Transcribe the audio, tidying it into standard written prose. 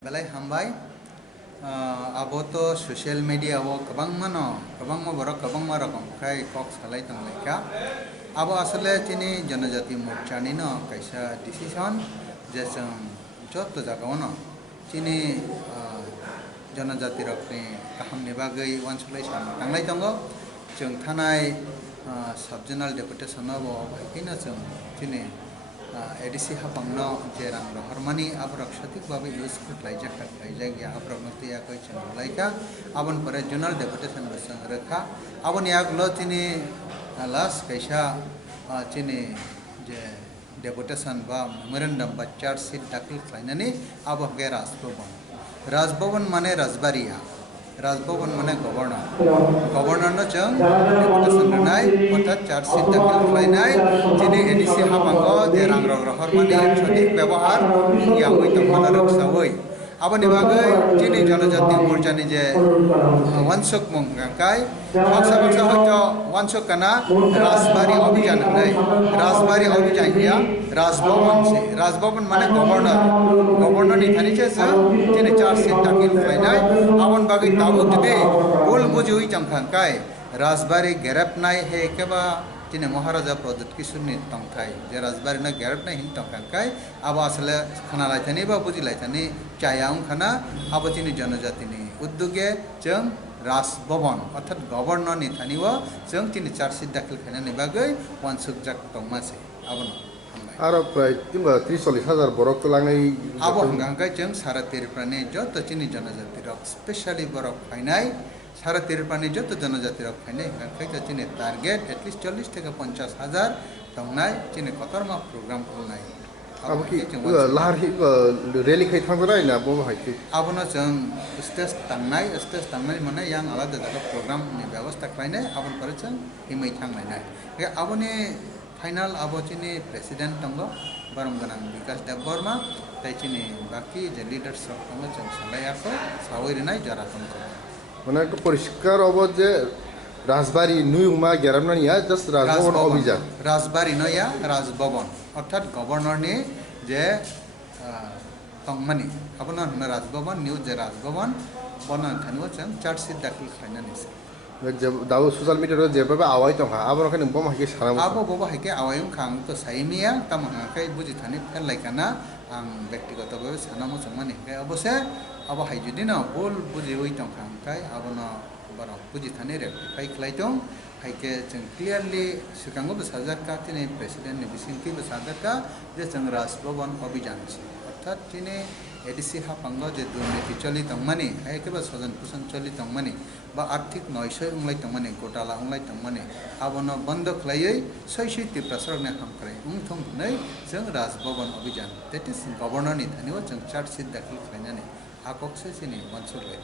Belai hambai abo to social media abo kabang mo borok kabang ma rokom khai kok salai tanglai ka abo asale chini janajati morcha ni no kaisa decision je chang jot jaga no chini janajati rokni kaham ni bagai wansulai sam tanglai tango chang thanai subjonal deputation abo kina chang chini ADC hapangno jerang rohormani abrok satik babe use kut laijak ya abrok noti ya koi channel laika abon pare journal deputation besang rekha abon yak lo chini las kaisa chini je deputation ba memorandum ba charge sheet dakil khlainani abo ge Rajbhavan mane Rajbariya Rajbhavan mane governor no chang deputation renai orthat charge sheet dakil khlainai chini ADC hapango jerang rohormani satik ব্যবহার yang oi tongmana raksawoi aboni bagai chini janajati morcha ni je wansok mongkai baksa hojo wansok kana Rajbari Abhijan nai Rajbari Abhijan ya Rajbhavan mane governor ni thani che chini charge sheet dakil khlainai abon bagai tabu dide bol bujui jamkhangkai Rajbari gerap nai he keba chini Maharaja Pradut Kishore ni tongthai je Rajbari na gerap nai hin tongkhangkai abo asale khana laithani ba buji laithani chayang khana abo chini janajati ni uddoge chang Rajbhavan orthat governor ni thaniwa chang chini charge sheet dakil khaina ni bagai wansuk jak tongmase abono aro prai 30-40,000 borok langai abo hangkai chang sara tirprane jot chini janajati rok specially borok phainai সারা তিরপানি যত জনজাতি rock ফাইনে খাইতা চিনে target at least 40 থেকে 50,000 তংনাই চিনে কতরমা programme করনাই আবো কি লাহার হি rally খাই থাঙ্গরাই না বো হাইতি আবনো जों স্টেজ টাংনাই মানে yang আলাদা জায়গা প্রোগ্রাম নি ব্যবস্থা খাইনে আবন পরে जों হিমাই থাংনাই আবনি ফাইনাল আবো চিনি প্রেসিডেন্ট তঙ্গ বরম গনাং বিকাশ দেববর্মা তাই চিনি বাকি যে লিডার্স রক তঙ্গ जों সালাইয়াকো সাওইরিনাই যারা তঙ্গ মানে একটা পরিষ্কার অবস্থা যে রাজবাড়ি নুইমা গেরামনা নিয়া জাস্ট রাজভবন অভিযান রাজবাড়ি নয়া রাজভবন অর্থাৎ গভর্নর নি যে তংমানি আপনা রাজভবন নিউ যে রাজভবন বনান থানিও চাং চার্জ শিট দাখিল খাইনা নিছে দাও সোশ্যাল মিডিয়া যেভাবে আওয়াই তংহা আবার ওখানে বম হাইকে সারা আবো ববা হাইকে আওয়াইম খাং তো সাইমিয়া তামহাকাই বুজি থানি ফেল লাইকানা আং ব্যক্তিগতভাবে সানামো চংমানি হে অবশ্যই abo hai judi na bol buji oi tong khang kai abo na bara buji thane rectify khlai tong hai ke chang clearly sikango be sajar ka tine president ne bisinki be sajar ka je chang Rajbhavan Abhijan chi orthat tine ADC ha pango je durniti choli tong mani hai ke ba sajan pusan choli tong mani ba arthik noisoi unglai tong mani gotala unglai tong mani abo na bando khlaiei soisi ti prasar ne ham krai thong nei chang Rajbhavan Abhijan that is governor ni thani o chang charge sheet dakhil khlaina ne akok se sini mansur lai